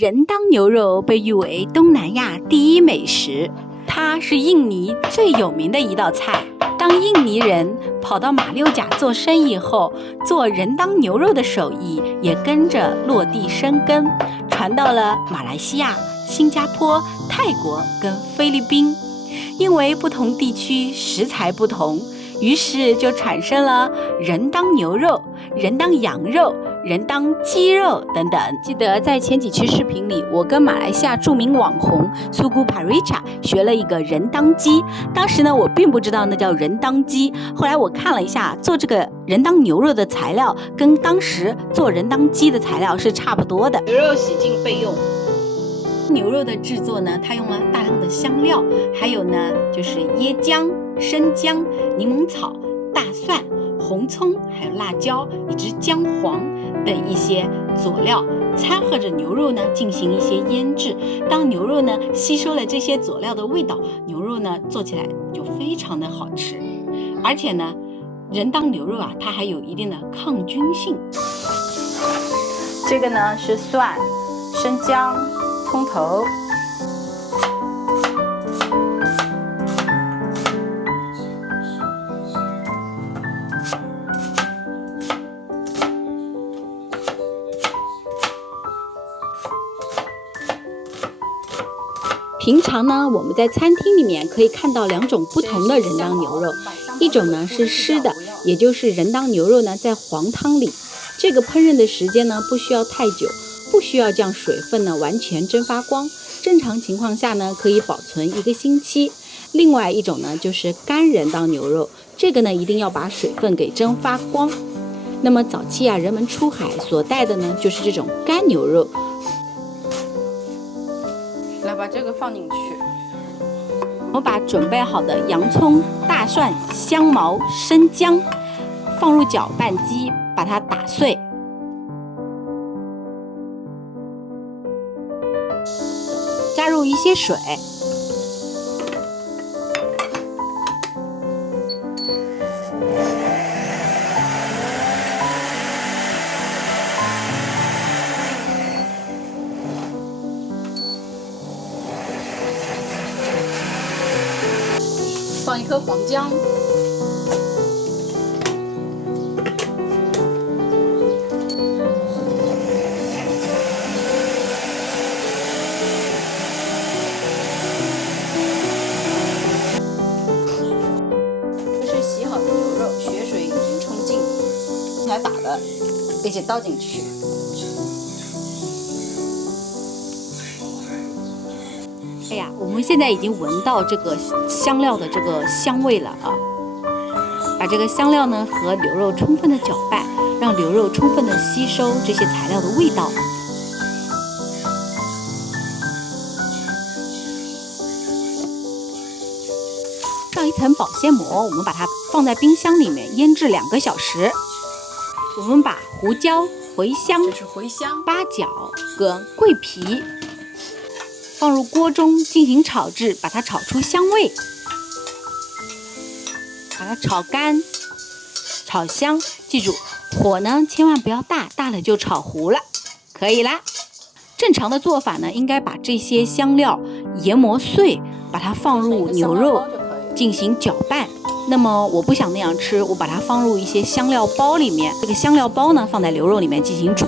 人当牛肉被誉为东南亚第一美食，它是印尼最有名的一道菜。当印尼人跑到马六甲做生意后，做人当牛肉的手艺也跟着落地生根，传到了马来西亚、新加坡、泰国跟菲律宾。因为不同地区食材不同，于是就产生了人当牛肉、人当羊肉、人当鸡肉等等。记得在前几期视频里，我跟马来西亚著名网红苏姑帕瑞查学了一个人当鸡。当时呢，我并不知道那叫人当鸡，后来我看了一下，做这个人当牛肉的材料跟当时做人当鸡的材料是差不多的。牛肉洗净备用。牛肉的制作呢，它用了大量的香料，还有呢就是椰浆、生姜、柠檬草、大蒜、红葱，还有辣椒以及姜黄等一些佐料，掺和着牛肉呢进行一些腌制。当牛肉呢吸收了这些佐料的味道，牛肉呢做起来就非常的好吃。而且呢，人当牛肉啊，它还有一定的抗菌性。这个呢是蒜、生姜、葱头。平常呢，我们在餐厅里面可以看到两种不同的人当牛肉，一种呢是湿的，也就是人当牛肉呢在黄汤里，这个烹饪的时间呢不需要太久，不需要将水分呢完全蒸发光，正常情况下呢可以保存1个星期。另外一种呢就是干人当牛肉，这个呢一定要把水分给蒸发光。那么早期啊，人们出海所带的呢就是这种干牛肉。来把这个放进去。我把准备好的洋葱、大蒜、香茅、生姜放入搅拌机，把它打碎。加入一些水，放一颗黄姜，这是洗好的牛肉，血水已经冲净，才打的，一起倒进去。哎呀，我们现在已经闻到这个香料的这个香味了啊！把这个香料呢和牛肉充分的搅拌，让牛肉充分的吸收这些材料的味道。上一层保鲜膜，我们把它放在冰箱里面腌制2个小时。我们把胡椒、茴香、这是茴香、八角跟桂皮放入锅中进行炒制，把它炒出香味，把它炒干、炒香。记住，火呢千万不要大，大了就炒糊了。可以啦。正常的做法呢，应该把这些香料研磨碎，把它放入牛肉进行搅拌。那么我不想那样吃，我把它放入一些香料包里面。这个香料包呢，放在牛肉里面进行煮。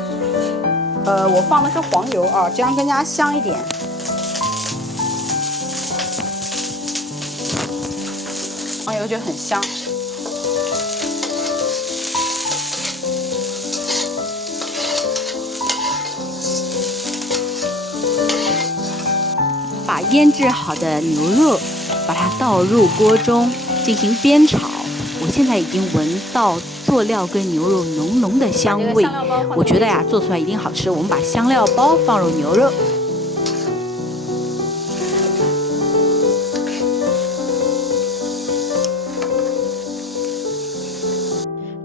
我放的是黄油啊，这样更加香一点。黄油就很香。把腌制好的牛肉，把它倒入锅中进行煸炒。我现在已经闻到佐料跟牛肉浓浓的香味，我觉得呀，做出来一定好吃。我们把香料包放入牛肉。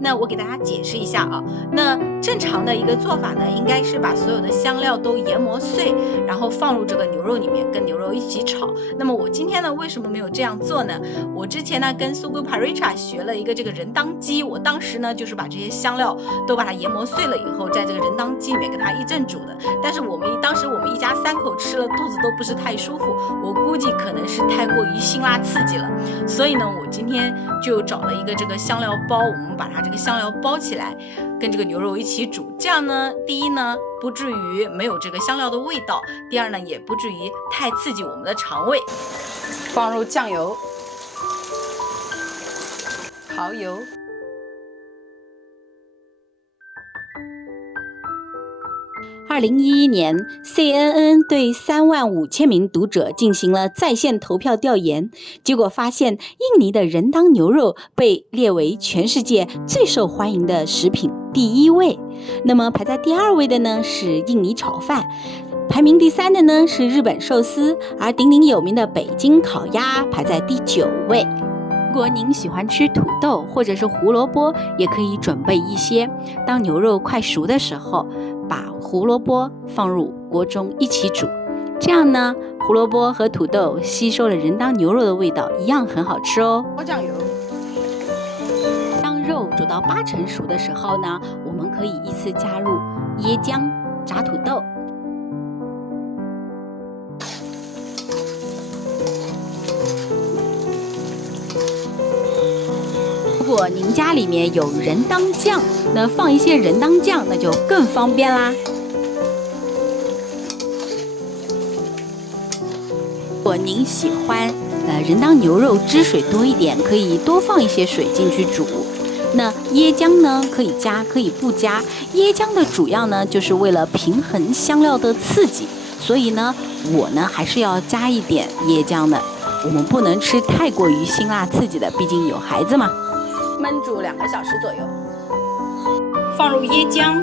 那我给大家解释一下啊，那正常的一个做法呢，应该是把所有的香料都研磨碎，然后放入这个牛肉里面，跟牛肉一起炒。那么我今天呢，为什么没有这样做呢？我之前呢跟苏姑帕瑞查学了一个这个人当鸡，我当时呢就是把这些香料都把它研磨碎了以后，在这个人当鸡里面给它一阵煮的。但是当时我们一家3口吃了肚子都不是太舒服，我估计可能是太过于辛辣刺激了。所以呢，我今天就找了一个这个香料包，我们把它这个香料包起来，跟这个牛肉一起煮。这样呢，第一呢，不至于没有这个香料的味道；第二呢，也不至于太刺激我们的肠胃。放入酱油、蚝油。2011年 CNN 对35000名读者进行了在线投票调研，结果发现印尼的人当牛肉被列为全世界最受欢迎的食品第1位。那么排在第2位的呢是印尼炒饭，排名第3的呢是日本寿司，而鼎鼎有名的北京烤鸭排在第9位。如果您喜欢吃土豆或者是胡萝卜，也可以准备一些。当牛肉快熟的时候，把胡萝卜放入锅中一起煮，这样呢，胡萝卜和土豆吸收了人当牛肉的味道，一样很好吃哦。锅酱油。当肉煮到8成熟的时候呢，我们可以依次加入椰浆、炸土豆。如果您家里面有人当酱，那放一些人当酱，那就更方便啦。如果您喜欢人当牛肉汁水多一点，可以多放一些水进去煮。那椰浆呢，可以加，可以不加。椰浆的主要呢，就是为了平衡香料的刺激，所以呢，我呢还是要加一点椰浆的。我们不能吃太过于辛辣刺激的，毕竟有孩子嘛。焖煮2个小时左右，放入椰浆，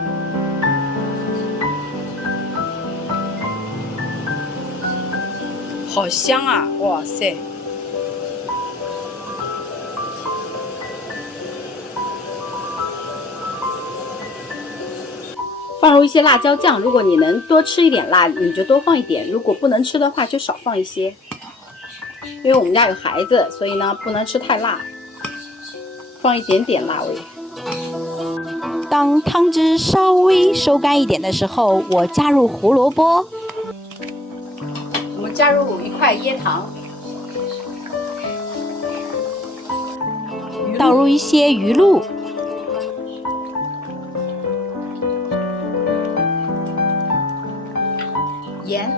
好香啊！哇塞！放入一些辣椒酱，如果你能多吃一点辣，你就多放一点；如果不能吃的话，就少放一些。因为我们家有孩子，所以呢不能吃太辣。放一点点辣味。当汤汁稍微收干一点的时候，我加入胡萝卜，我们加入1块椰糖，倒入一些鱼露，盐。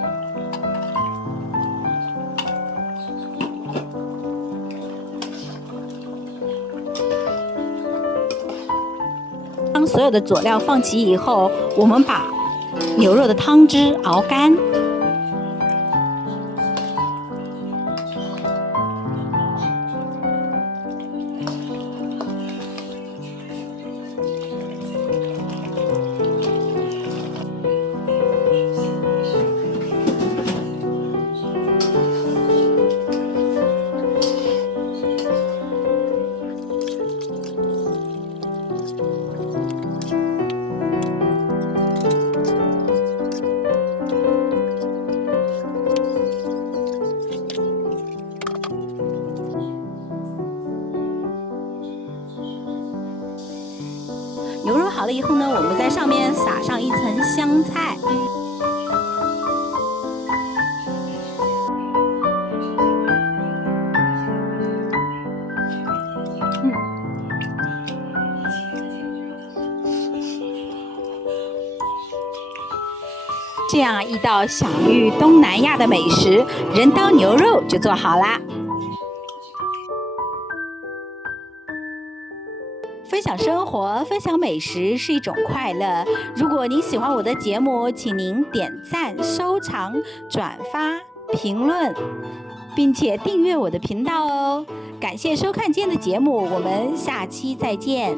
当所有的佐料放齐以后，我们把牛肉的汤汁熬干。牛肉好了以后呢，我们在上面撒上一层香菜。这样一道享誉东南亚的美食——人当牛肉就做好啦。分享生活，分享美食是一种快乐。如果您喜欢我的节目，请您点赞、收藏、转发、评论，并且订阅我的频道哦。感谢收看今天的节目，我们下期再见。